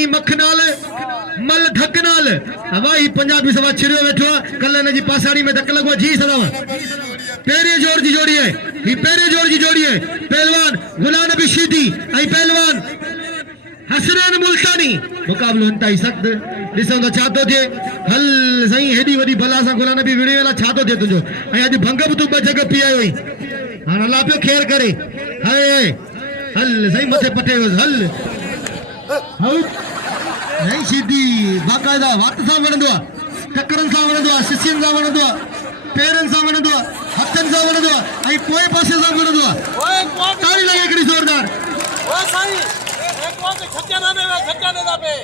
नी मख नाल मल धक नाल हवाई पंजाबी सवा छिड़ियो वेठो कल ने जी पासाड़ी में धक लगवा जी सदावा पेरे जोर जी जोड़ी है ही पेरे जोर जी जोड़ी है पहलवान गुलाम नबी शीदी आई पहलवान हसनैन मुल्तानी मुकाबलो इंतहाई सख्त दिसो तो छातो जे हल सही हेडी वडी भला सा गुलाम नबी विड़े वाला छातो जे तुजो आई आज भंग तू जगह पिया हुई हां अल्लाह पे खैर करे हाय हल सही मथे पटे हल हल नहीं सीधी बाकायदा वात सा वणंदो टकरन सा वणंदो सिसिन सा वणंदो पेरन सा वणंदो हथन सा वणंदो आई पोए पासे सा वणंदो ओए ताली लगे कड़ी जोरदार ओए साईं एक वक्त छक्का दे पे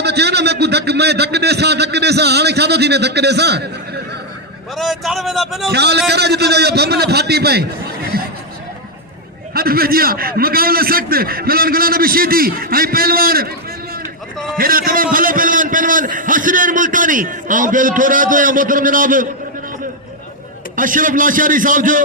तो जे ना मैं को धक देसा हाने छातो थी ने धक देसा पर चढ़वे दा पे ना ख्याल करे जी तुजो ये बम ने फाटी पे हद पे जिया मुकाबला सख्त पहलवान गुलाम नबी शीदी आई पहलवान हेरा तमाम भले पहलवान हसनैन मुल्तानी आ बेल थोड़ा तो या मोहतरम जनाब अशरफ लाशारी साहब जो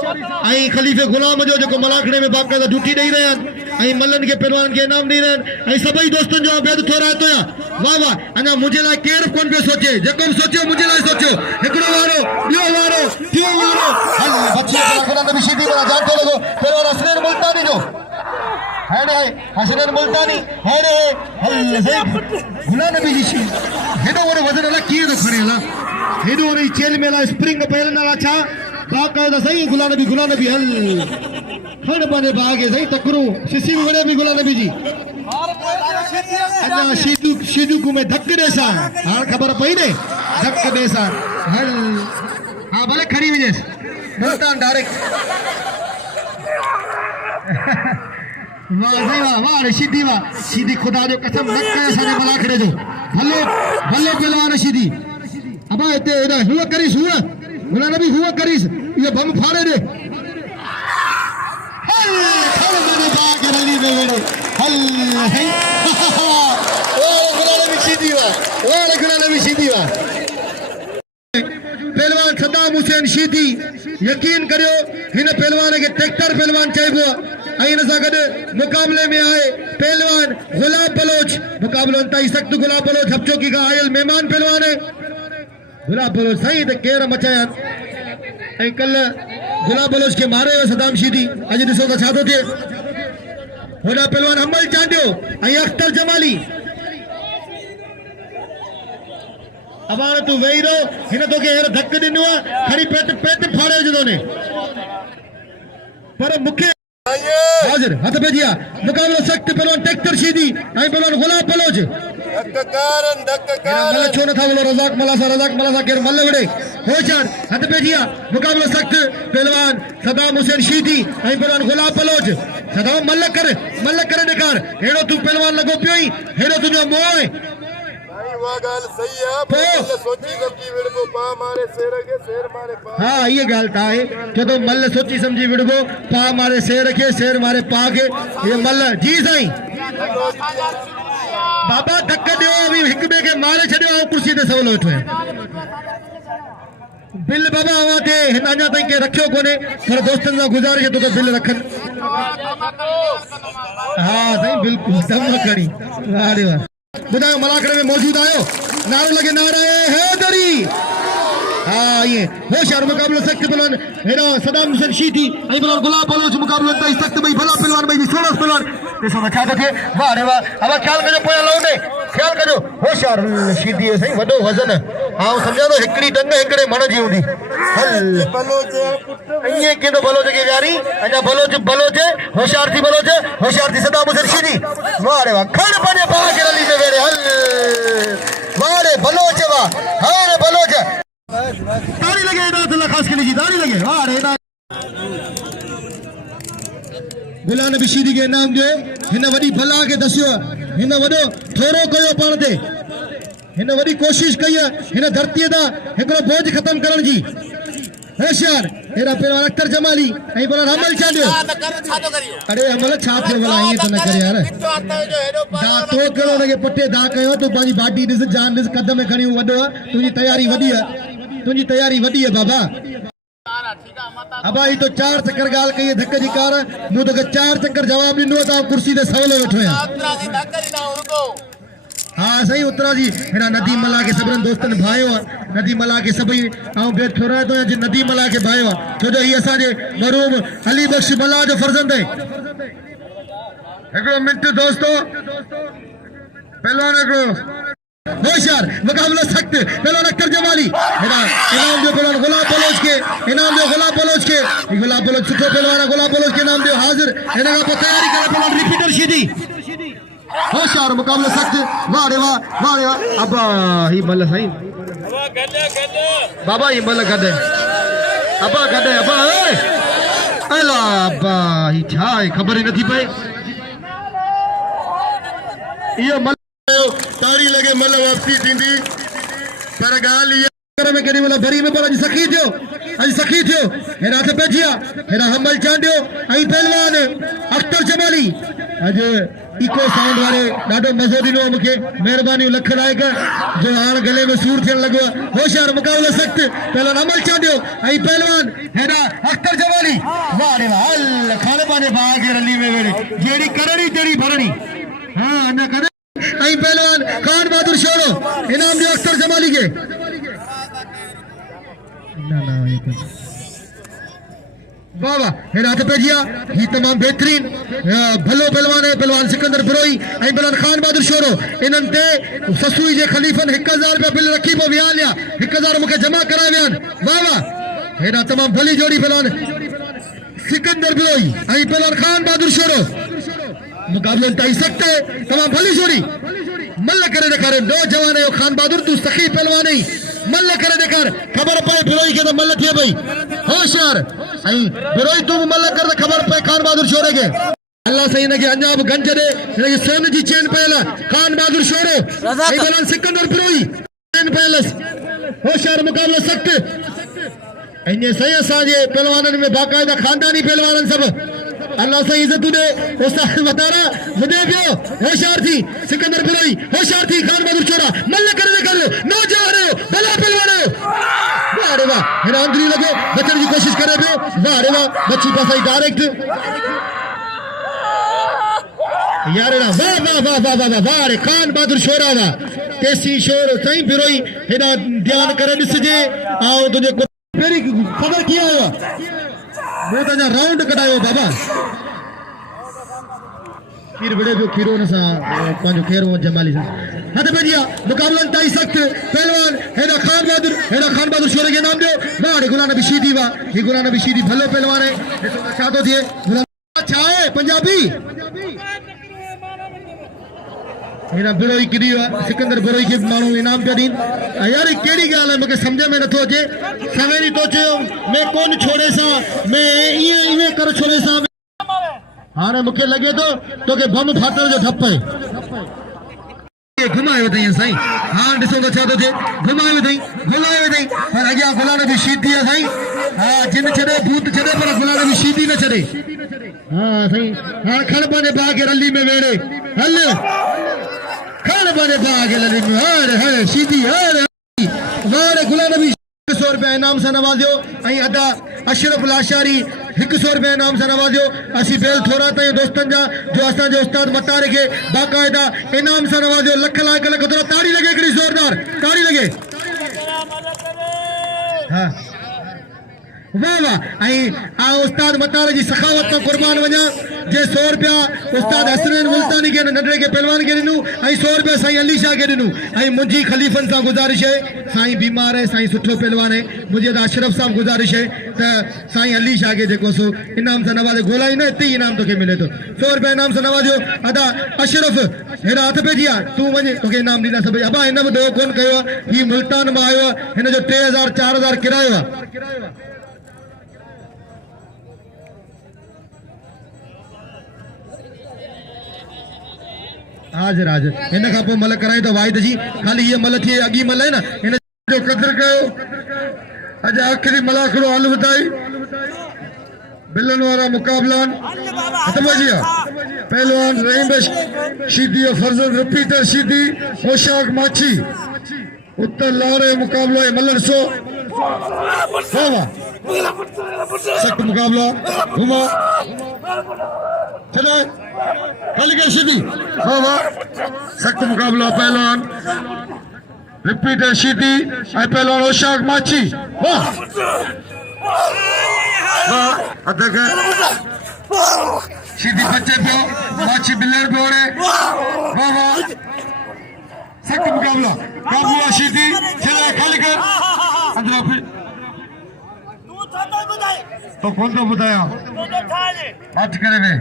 आई खलीफे गुलाम जो मलाखड़े में बाकायदा ड्यूटी नहीं रहन आई मल्लन के पहलवान के इनाम नहीं रहन आई सभी दोस्तन जो बेद थोड़ा तो या वाह वाह अना मुझे ला केर कोन पे सोचे जको सोचो मुझे ला सोचो एकड़ो वारो बियो वारो टियो वारो हल बच्चे गुलाम नबी शीदी वाला जानते लगो पहलवान हसनैन मुल्तानी जो है रे हसनैन मुल्तानी है रे हल से गुलाम नबी जी हेडो वर वजन ला की तो खड़ेला हेडो रे चेल में ला स्प्रिंग पहलना अच्छा बाकायदा सही गुलाम नबी हल हर बने भागे सही तकरू सिसी वड़े भी गुलाम नबी जी अन्ना शीदू को में धक्के देसा हां खबर पई ने धक्के देसा हल हां भले खड़ी वजह मुल्तान डायरेक्ट वाह वाह शीदी वाह शीदी खुदा जो कसम न कया सारे मलाखड़े जो भलो पहलवान शीदी अबा इते एदा हुआ करिस हुआ गुलाम नबी हुआ करिस ये बम फाड़े दे हल खड़ मने बाग रली में वेड़ो हल है ओ गुलाम नबी शीदी वाह पहलवान सद्दाम हुसैन शीदी यकीन करियो हिन पहलवान के ट्रैक्टर पहलवान चइबो आई न सा गड मुकाबले में आए पहलवान गुलाब बलोच मुकाबलो इंतहाई सख्त गुलाब बलोच हबचोकी का आयल मेहमान पहलवान है गुलाब बलोच सही तो केर मचाया ऐं कल गुलाब बलोच के मारे हुए सदाम शीदी अज दिसो तो छातो थे होड़ा पहलवान अमल चांडियो ऐं अख्तर जमाली अबार तू वेही रो हिन तो के हेर धक दिनो खड़ी पेट फाड़े जदो ने पर मुखे हाजिर हथ पे जिया मुकाबला सख्त पहलवान ट्रैक्टर शीदी ऐं पहलवान गुलाब बलोच धक मला छो न था बोलो रजाक मलासा केर मल्ले वड़े होशियार हथ पे जिया मुकाबला सख्त पहलवान सदाम हुसैन शीदी ऐं पहलवान गुलाब बलोच सदाम मल्ल करे निकार हेड़ो तू पहलवान लगो पियोई हेड़ो तुजो मोह वा गाल सही है मल्ल सोची समझी विड़बो पा मारे शेर के शेर मारे पा हां ये गाल ता है कि तो मल्ल सोची समझी विड़बो पा मारे शेर के शेर मारे पा के ये मल्ल जी साईं बाबा धक्का दियो अभी हिक बे के मारे छडियो कुर्सी ते सवलो वेठो है बिल बाबा आवा ते हिनाजा तई के रखियो कोने पर दोस्तन सा गुजारिश तो बिल रखन हां सही बिल्कुल दम करी वाह रे वाह बुधायो मलाखड़े में मौजूद आयो नारे लगे नारा हैदरी हाँ ये होशियार मुकाबला सख्त पहलवान हेरा सदाम हुसैन शीदी आई पहलवान गुलाब बलोच मुकाबला इंतहाई सख्त भाई भला पहलवान भाई सोलह पहलवान देखो बचा तो थे वाह रे वाह अब ख्याल करो पोया लौंडे ख्याल करो होशियार शीदी है सही वडो वजन हां समझा तो हिकड़ी टंग हिकड़े मण जी हुंदी हल बलोच ये केदो बलोच के यारी अजा बलोच होशियार थी सदाम हुसैन शीदी वाह रे वाह खड़ पने बाग रली में वेरे हल वाह रे बलोच वाह हां रे बलोच ताली लगे इनायतुल्लाह खास के लिए ताली लगे वाह रे गुलाम नबी शीदी के नाम जो हिन वडी भला के दसियो हिन वडो थोरो कयो पाण ते हिन वडी कोशिश कई हिन धरती दा एकड़ो बोझ खत्म करण जी होशियार हेरा पहलवान अख्तर जमाली आई बोला अमल चांडियो अरे अमल छा थे भला ये तो न करे यार दा तो करो लगे पट्टे दा कयो तू बाजी बाडी दिस जान दिस कदम में खणी वडो तुजी तैयारी वडी है बाबा अब ही तो 4 चक्कर गाल कही धक्के जी कार मु तो 4 चक्कर जवाब ॾिनो त कुर्सी ते सवलो वेठो आहियां। हाँ सही उतरा जी हेरा नदी मला के सबरन दोस्तन भायो नदी मला के सभी आऊं बेर छोरा तो जी नदी मला के भायो छो जो ही असा जे मरूम अली बख्श मला जो फर्जंद है। एक मिनट दोस्तों पहलवान को होशियार मुकाबला सख्त पहलवान अख्तर जमाली हेरा इनाम दो पहलवान गुलाब बलोच के इनाम दो गुलाब बलोच के गुलाब बलोच सुठो पहलवान गुलाब बलोच के नाम दो हाजिर हेरा का तैयारी करे पहलवान रिपीटर सीधी होशियार मुकाबला सख्त वाह रे वाह अब्बा ही मल साईं बाबा ही मल गदे अब्बा ए अला अब्बा ही छा खबर ही नथी पए ये मल तारी लगे मल वापसी थींदी पर गाल ये कर में केडी वाला भरी में पर अज सखी थियो हेरा थे पेजिया हेरा हमल चांडियो आई पहलवान अख्तर जमाली अज इको साउंड वाले ॾाढो मज़ो ॾिनो मूंखे महिरबानी लख लाइक जो हाणे गले में सूर थियण लॻो होशियार मुक़ाबिलो सख़्त पहलवान अमल चांडियो ऐं पहलवान हेॾा अख्तर जमाली वाह रे वाह हल खाने पाने भाउ खे रली में वेड़े जहिड़ी करणी तहिड़ी भरणी हाँ अञा कॾहिं ऐं पहलवान खान बहादुर शोरो इनाम ॾियो अख्तर जमाली खे वाह वाह हेरा हाथ पेजिया ही तमाम बेहतरीन भलो पहलवान है पहलवान सिकंदर बिरोई ऐं पहलवान खान बहादुर शोरो इन्हनि ते ससुई जे खलीफन 1000 रुपया बिल रखी पोइ विया हलिया 1000 मूंखे जमा कराए विया वाह वाह हेरा तमाम भली जोड़ी पहलवान सिकंदर बिरोई ऐं पहलवान खान बहादुर शोरो मुकाबलो ताई सकते तमाम भली जोड़ी मल करे ॾेखारे नौजवान है खान बहादुर तू सखी पहलवान ही मल करे ॾेखार खबर पए बिरोई खे त मल थिए पई होशियार ऐं बिरोई तू मल कर त खबर पए खान बहादुर शोरे खे अल्लाह सही ने अंजा बि गंज दे हिनखे सोन जी चेन पयल खान बहादुर शोरो ऐं पहलवान सिकंदर बिरोई चेन पयलस होशियार मुकाबलो सख्त ऐं सही असांजे पहलवाननि में बाक़ायदा खानदानी पहलवाननि सभु अल्लाह सही इज्जत दे उस्ताद बतारा मुदे पियो होशियार थी सिकंदर बिरोई होशियार थी खान बहादुर शोरा मल करे कर लो नौजवान हो भला पहलवान हो वाह रे वाह हेरा अंदरी लगे बचण की कोशिश करे पियो वाह रे वाह बच्ची पासा डायरेक्ट यार वाह वाह वाह वाह वाह वाह रे खान बहादुर शोरा वाह तेसी शोर सही बिरोई हेडा ध्यान करे ॾिसजे आओ तुझे मेरी खबर किया हुआ वो तो जा राउंड कटायो बाबा खीर बड़े जो खीरो न सा पांचो खेरो जमाली सा हद भजिया मुकाबला ताई सख्त पहलवान हेडा खान बहादुर शोरे के नाम दो बाड़े गुलाम नबी शीदी वा ये गुलाम नबी शीदी भलो पहलवान है ये तो छातो थिए अच्छा है पंजाबी हेरा बिरोई किरी सिकंदर बिरोई के मानू इनाम पे दीन यार केड़ी गाल है मुके समझ में नथो अचे सवेरी तो चयो मैं कौन छोड़े सा मैं ये कर छोड़े सा हाने मुके लगे तो के बम फाटल जो ठप है घुमायो तई साईं हां ॾिसो तो छा तो थे घुमायो तई पर अॻियां गुलाम नबी शीदी है साईं हां जिन छड़े भूत छड़े पर गुलाम नबी शीदी न छड़े हां साईं हां खड़ पाने बाग रली में वेड़े हल खड़ पाने बाग रली में हर शीदी हर गुलाम नबी 100 रुपया इनाम से नवाजो ऐं अदा अशरफ लाशारी 100 रुपया इनाम से नवाजो असी बेल थोड़ा ताई दोस्तन जा जो असा जो उस्ताद मतारे के बाकायदा इनाम से नवाजो लख लाख लख थोड़ा ताड़ी लगे कड़ी जोरदार ताड़ी लगे हां वाह वाह ऐं आ उस्ताद मतारे जी सखावत में कुर्बान वञा जे 100 रुपया उस्ताद हसनैन मुल्तानी के नंढड़े के पहलवान के ॾिनू ऐं 100 रुपया साईं अली शाह के ॾिनू ऐं मुंहिंजी खलीफ़नि सां गुज़ारिश है साईं बीमार है साईं सुठो पहलवान है मुझे तो अशरफ साहब गुज़ारिश है तो साईं अली शाह के जेको सो इनाम से नवाजे गोलाई न इते इनाम तोखे मिले तो 100 रुपया इनाम से नवाजो अदा अशरफ हेरा हथ पे जिया तू वञे तोखे इनाम ॾींदा सभई अबा हिन बि दो कोन कयो ही मुल्तान में आयो हिन जो 3000 4000 किरायो आहे हाजिर इन खां पोइ मल कराई तो वाहिद जी खाली ये मल थिए अॻी मल है ना इन जो कदर कयो अज आखिरी मलाखड़ो हल वधाई बिलन वारा मुकाबला हतमजिया पहलवान रहीम शीदी फर्जन रिपीटर शीदी पोशाक माछी उत्तर लारे मुकाबलो मलन सो वाह सख्त मुकाबला घुमा चले कल के शीधी वाह वाह सख्त मुकाबला पहलवान रिपीटर शीधी आई पहलवान ओशाक माची वाह वाह अधक शीधी बच्चे पे माची बिल्लर पे ओढ़े वाह वाह सख्त मुकाबला काबुआ शीधी चले कल के अंदर फिर तो कौन तो बताया बात करे वे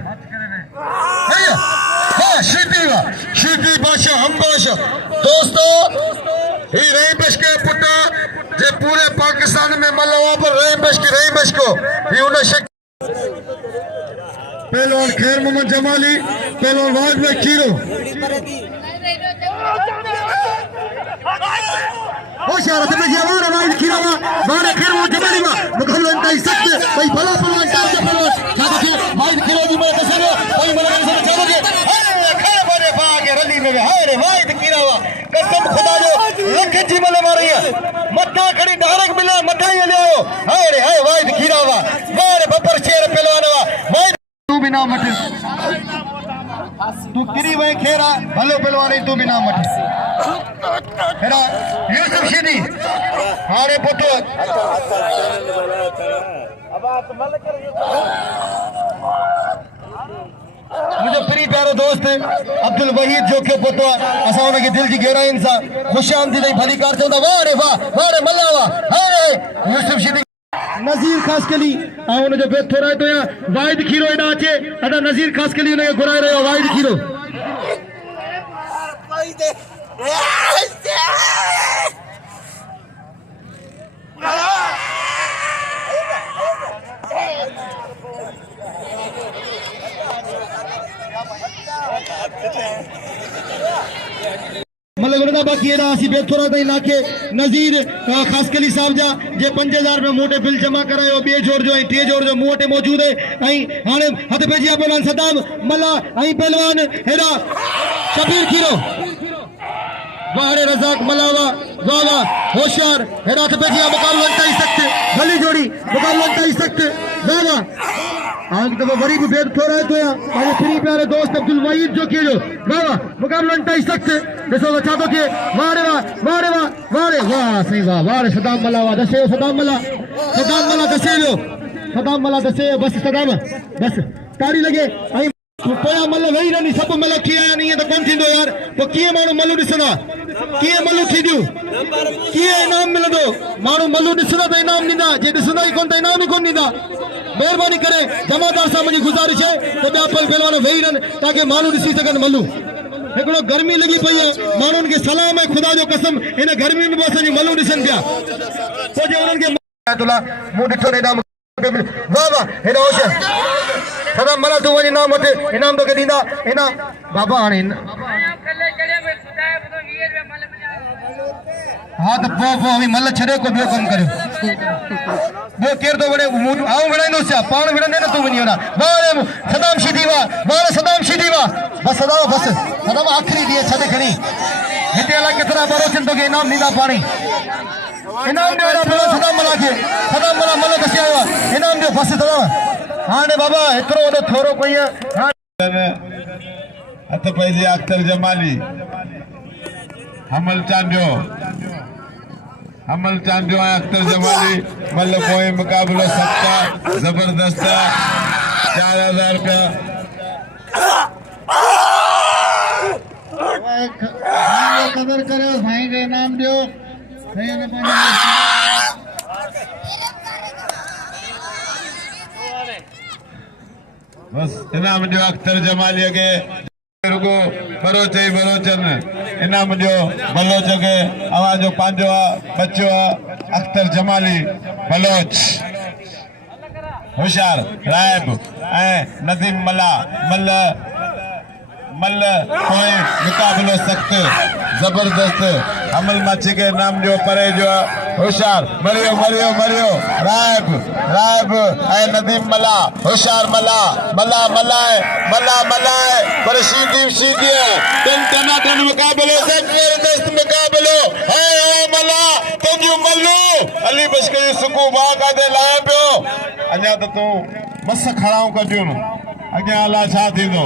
भैया हाँ शीधी बादशाह हम बादशाह दोस्तों ही रही बश के पुटा जे पूरे पाकिस्तान में मल्लवा पर रही बश को ही उन्हें शक पहलवान खैर मोहम्मद जमाली पहलवान वाज में खीरो होशियार है भैया वारे वाइद खीरावा वारे खैर वो जमाली वा मुकाबला अंताई सख्त भाई भला पहलवान टाप के पहलवान क्या देखिए वाइद खीरो जी मेरे तसरे भाई मेरे तसरे जाओगे अरे खैर बड़े भागे रली में हाय रे वाइद खीरावा कसम खुदा जो लख जी मले मारी है मत्था खड़ी डायरेक्ट मिला मत्था ही ले आओ हाय रे हाय वाइद खीरावा वारे बपर शेर पहलवानवा वाइद तू बिना मत तू किरी वही खेरा भलो पहलवानी तू बिना मत हेरा यूसुफ शीधी हारे पुत्र मुझे प्री प्यारो दोस्त अब्दुल वहीद जो के पुत्र असां उनके दिल जी गहराइन सां खुशामदीद भली कार चवंदा वाह रे मल्ला वाह हाय यूसुफ शीधी नज़ीर खास कली उन जो बेत थोड़ा तो या वाइद खीरो एडा अचे अदा नज़ीर खास कली उन घुराए रहियो वाइद खीरो मतलब बाकी एडा असी बेत थोड़ा ताई लाखे नज़ीर खास कली साहब जा जे 5000 में मोटे बिल जमा करायो बे जोर जो टे जोर जो मोटे मौजूद है आई हाने हथ पेजी पहलवान सदाम मल्ला आई पहलवान हेरा शबीर खीरो वाह रे रज़ाक मलावा वाह वाह होशियार हेरा हथ पेजी मुकाबला अंताई सख्त भली जोड़ी मुकाबला अंताई सख्त वाह वाह आज तो वरी भी बेद थोड़ा है तो या मेरे फ्री प्यारे दोस्त अब्दुल वहीद जो किए जो वाह मुकाबला अंताई सख्त देखो बच्चा तो के वाह रे वाह सही वाह रे सदाम मलावा दसे सदाम मला दसे लो सदाम मला दसे बस सदाम बस ताड़ी लगे आई पोया मल वही रही सब मल किया नहीं है तो कौन थी दो यार तो किए मानो मलू दिसना किए मलू थी दियो किए इनाम मिलदो मानो मलू दिसना तो इनाम नींदा जे दिसना ही कौन तो इनाम ही कौन नींदा मेहरबानी करे जमादार साहब मुझे गुजारिश है तो बे अपन पहलवान वही रन ताकि मानो दिसी सकन मलू एकड़ो गर्मी लगी पई है मानुन के सलाम है खुदा जो कसम इन गर्मी में बस मलू दिसन पिया तो जे उनन के तुला मुंह दिठो ने नाम वाह वाह हेडा होश सदा मला तू वनी नाम मत इनाम तो के दींदा इना बाबा हाने हां तो पो अभी मल छड़े को बे कम करियो वो केर तो बड़े आऊं बड़ाइंदो छा पाण विड़ने न तू वनी वना वाह सदाम शीधी वाह बस सदाम आखिरी दिए छदे खणी हिते अला केतरा बरोचन तो के इनाम नींदा पाणी इनाम दे सदाम मला के सदाम मला मल दसी आयो इनाम दे बस सदाम हाने बाबा एकरो ओडो थोरो कोई हथ पैजे अख्तर जमाली हमल चांजो अख्तर जमाली मतलब कोई मुकाबला सख्ता जबरदस्त 4000 रुपया कदर करो भाई के इनाम दो बस इनाम जो अख्तर जमाली के रुको बरोचन इनाम जो बलोच के आवाज जो पांचो बच्चो अख्तर जमाली बलोच होशियार रायब नदीम मल कोई मुकाबलो सख्त जबरदस्त अमल माची के नाम जो परे जो होशियार मरियो रायब नदीम मला होशियार मला पर सीधी टन मुकाबलो जबरदस्त मुकाबलो है मला तंजू मल्लू अली बशकरी सुकू बा कादे लाए पियो अञा त तूं मस खड़ाऊं कढियूं अॻियां अला छा थींदो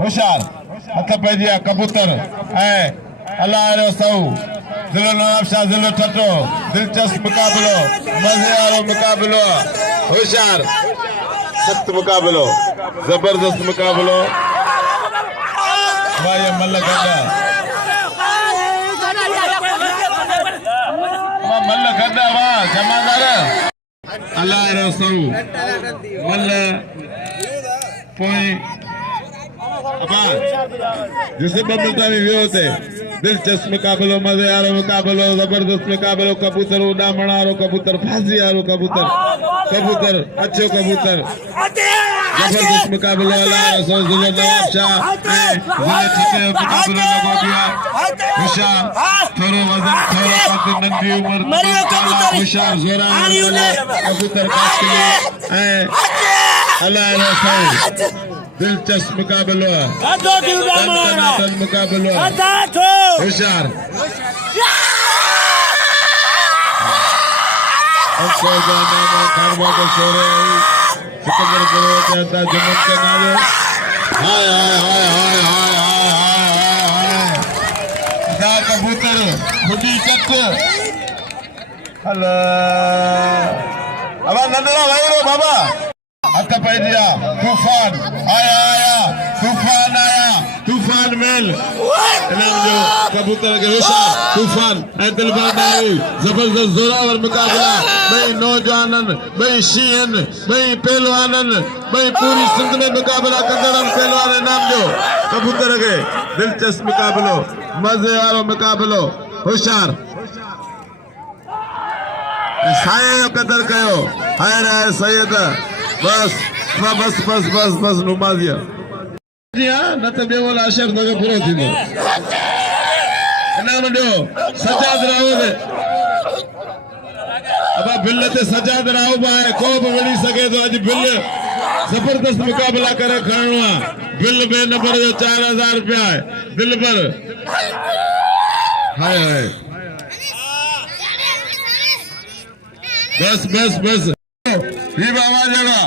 होशियार हथ पइजी विया कबूतर ऐं अलाह जो सऊ ज़िलो नवाबशाह ज़िलो ठटो दिलचस्प मुक़ाबिलो मज़े वारो मुक़ाबिलो होशियार सख्त मुक़ाबिलो जबरदस्त मुक़ाबिलो वाह ये मल्ल गड्ढा वाह जमादार अलाह जो सऊ मल्ल पोइ जिसे बमता भी वियो थे दिलचस्प मुकाबलो मजे वारो मुकाबलो जबरदस्त मुकाबलो कबूतर उड़ामण वारो कबूतर फांसी वारो कबूतर कबूतर अच्छो कबूतर जबरदस्त मुकाबलो अल्लाह रसूल ज़िलो नवाबशाह ज़िले ठटे मुकाबलो लगो पिया होशियार थोरो वजन थोरो कद नंढी उम्र होशियार जोरा कबूतर काटले अल्लाह रसूल दिलचस्प मुकाबलो मुकाबलो होशियार कबूतर खुदी चक अब नंदरा भाई बाबा हथ पइजी विया तूफान आया तूफान मेल इनाम जो कबूतर के होशियार तूफान ऐं दिलबर नावी जबरदस्त जोरावर मुकाबला ॿई नौजवाननि ॿई शींहनि ॿई पहलवाननि ॿई पूरी सिंध में मुकाबला कंदड़नि पहलवान इनाम जो कबूतर के दिलचस्प मुकाबलो मज़े वारो मुकाबलो होशियार साए जो कदर कयो हाय राय सैयद बस बस बस बस बस नुमाजिया जी हाँ न तो बेवल आशर तो के पूरा थी दो इनाम दो सजाद राव दे अब बिल ते सजाद राव बाए को भी वड़ी सके तो आज बिल जबरदस्त मुकाबला करे खणो है बिल बे नंबर जो 4000 रुपया है बिल पर हाय हाय बस बस बस ही बाबा जगह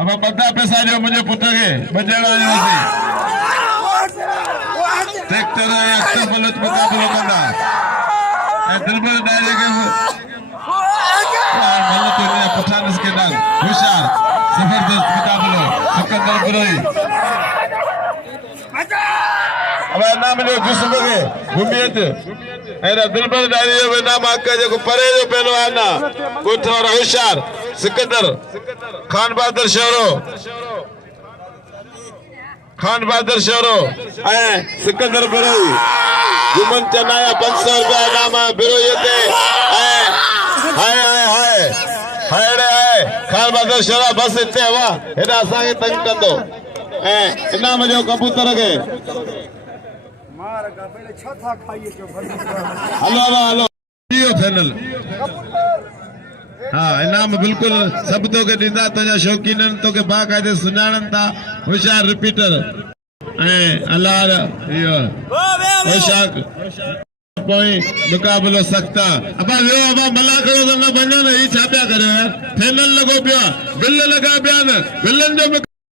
अब बदा पैसा जो मुझे पुट के बजड़ा जो सी ट्रैक्टर या तफलत मुकाबलो कंदा ए दिलबर डायरे के मल्ल तो ने पठान इसके नाल होशियार जबरदस्त मुकाबलो सिकंदर बुरोई अब नाम जो जिस्म के भूमियत ऐना दिलबर डायरी जो नाम आका जो परे जो पहलवान कोठा और होशियार सिकंदर खान बहादुर शहरो सिकंदर बिरोई जुमन चनाया 500 रुपया इनाम बिरोई ते हाय हाय हाय हाय खान बहादुर शहरो बस इते वाह हेडा असांखे तंग कंदो इनाम जो कबूतर के हलो हलो हलो फाइनल हाँ इनाम बिल्कुल सब तो के दीदा तुझा शौकीन तो के बाकायदे सुनाणन था होशियार रिपीटर अल्लाह यो होशियार कोई मुकाबलो सख्ता अब वे अब मला करो तो ना बनो ना ई छाप्या करे फाइनल लगो पिया बिल लगा पिया न बिलन जो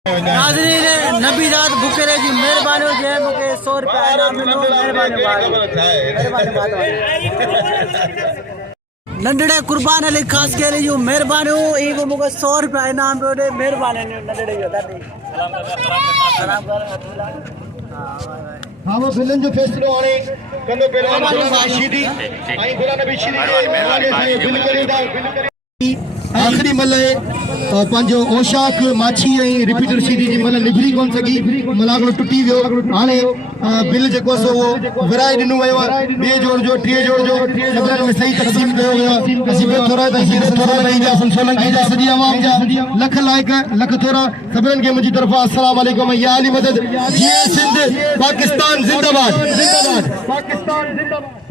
नाज़रीन नबी जात बुकरे जी मेहरबानी जे मुके 100 रुपया इनाम मिलो मेहरबानी नंदड़े कुर्बान अली खास के लिए जो मेहरबानी हो ई वो मुके 100 रुपया इनाम दे मेहरबानी नंदड़े जो दादी सलाम कर हाँ वो फिल्म जो फैसलो आने कंदो पहलवान शीदी आई गुलाम नबी शीदी बिल्कुल आखिरी मल्ले पंहिंजो औशाक माछी ऐं रिपीटर सीधी जी मतलब निभरी कोन सघी मलागड़ो टुटी वियो हाणे बिल जेको आहे उहो विराए ॾिनो वियो आहे ॿिए जोड़ जो टे जोड़ जो सभिनीनि में सही तक़सीम कयो वियो आहे असीं ॿियो थोरा सोलंकी जा सॼी आवाम जा लख लाइक लख थोरा सभिनीनि खे मुंहिंजी तरफ़ां अस्सलाम वालेकुम या अली मदद जीअं सिंध पाकिस्तान जिंदाबाद पाकिस्तान जिंदाबाद